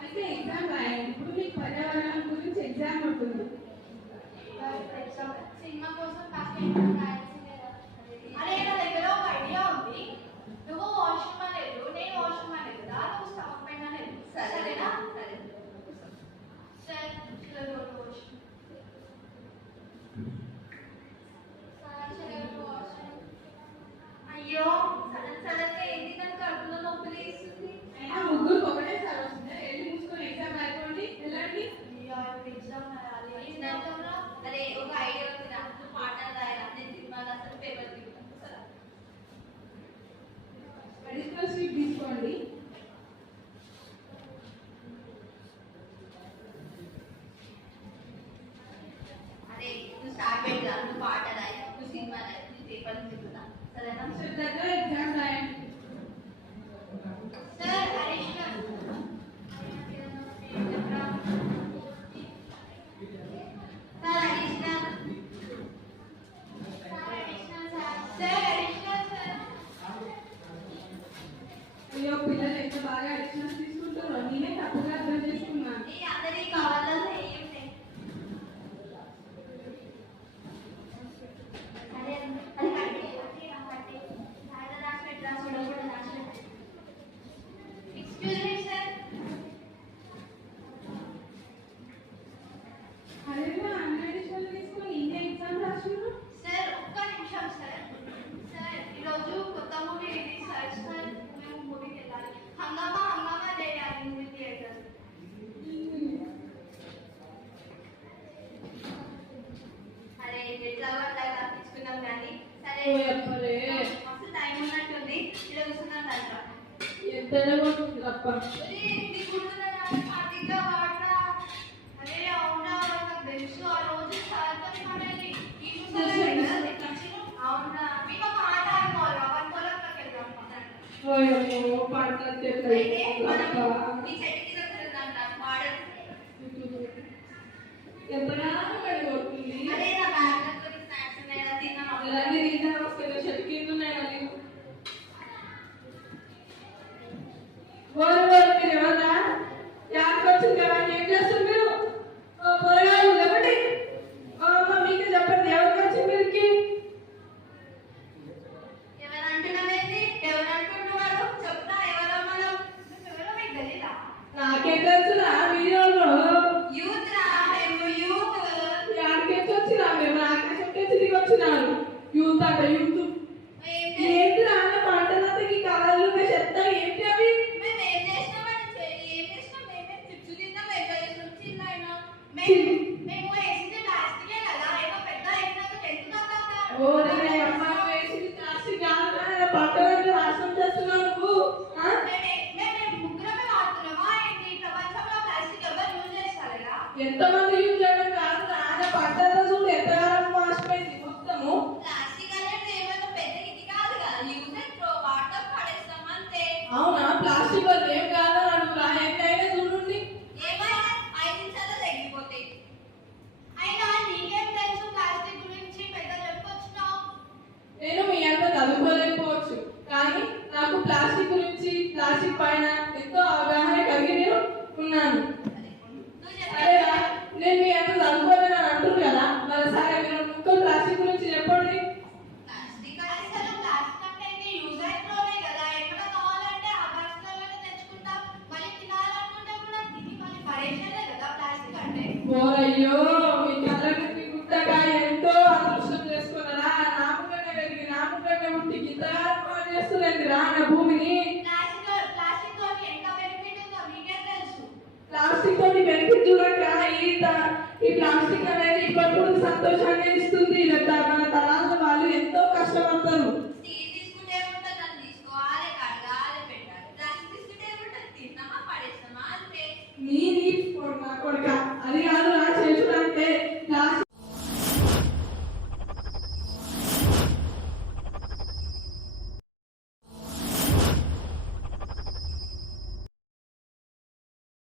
అయితే ఎగ్జామ్ రాయండి. ఇప్పుడు మీకు పర్యావరణం గురించి ఎగ్జామ్ ఉంటుంది. సినిమా కోసం అరే నా దగ్గర ఒక ఐడియా ఉంది. నువ్వు వాష్రూమ్ అనేది నేను వాష్రూమ్ అనేది కదా, నువ్వు స్టమక్ పెయిన్ అనేది సరేనా? సరే అయ్యో సడన్ సడన్ ఏంటి నాకు కడుపులో నొప్పి లేస్తుంది. అయినా ముగ్గురు ఒకటేసారి వస్తుంది. వెళ్ళి మూసుకొని ఎగ్జామ్ అయిపోండి, వెళ్ళండి. ఎగ్జామ్ అరే ఒక ఐడియా ఉంది నాకు, పాటలు రాయాలి, నేను సినిమాలు అసలు పేపర్ తీసుకుంటాను. అడిషనల్ షీట్ తీసుకోండి. అరే నువ్వు స్టార్ట్ పెట్టా, నువ్వు పాట రాయి, నువ్వు సినిమా రాయి, నువ్వు పేపర్ తీసుకుంటా సరేనా? శ్రద్ధగా ఎగ్జామ్ రాయండి. సార్ అడిషనల్ అయ్యో పిల్లలు ఎంత బాగా అడిషనల్స్ తీసుకుంటారో నేనే తప్పుగా అర్థం చేసుకున్నాను. అందరికి కావాలా ఎంతమంది యూజ్ చేయడం కాదు, ఆయన పడ్డతో చూడు ఎంతగానో మాసిపోయింది మొత్తము. అవునా ప్లాస్టిక్ వాళ్ళు ఏం కాదు అడుగురా, ఎక్కడైనా చూడండి. నేను మీ అంత చదువుకోలేకపోవచ్చు, కానీ నాకు ప్లాస్టిక్ గురించి ప్లాస్టిక్ పైన ఎంతో అవగాహన కలిగి నేను ఉన్నాను. నేను మీ అంత చదువుకోలేని అంటున్నారు కదా, మరి సరే మీరు ముక్కలు ప్లాస్టిక్ గురించి చెప్పండి. అయ్యో మీ కళ్ళకి గుట్టగా ఎంతో అదృష్టం చేసుకున్నారా, నామకంగా పెరిగి నామకంగా ఉండి గితారు చేస్తుందండి రాన భూమిని. ప్లాస్టిక్ తోటి బెనిఫిట్ చూడక ఈ ప్లాస్టిక్ అనేది ఇప్పటిప్పుడు సంతోషాన్ని ఇస్తుంది. మన తరాల వాళ్ళు ఎంతో కష్టపడతారు. నీ కొడుక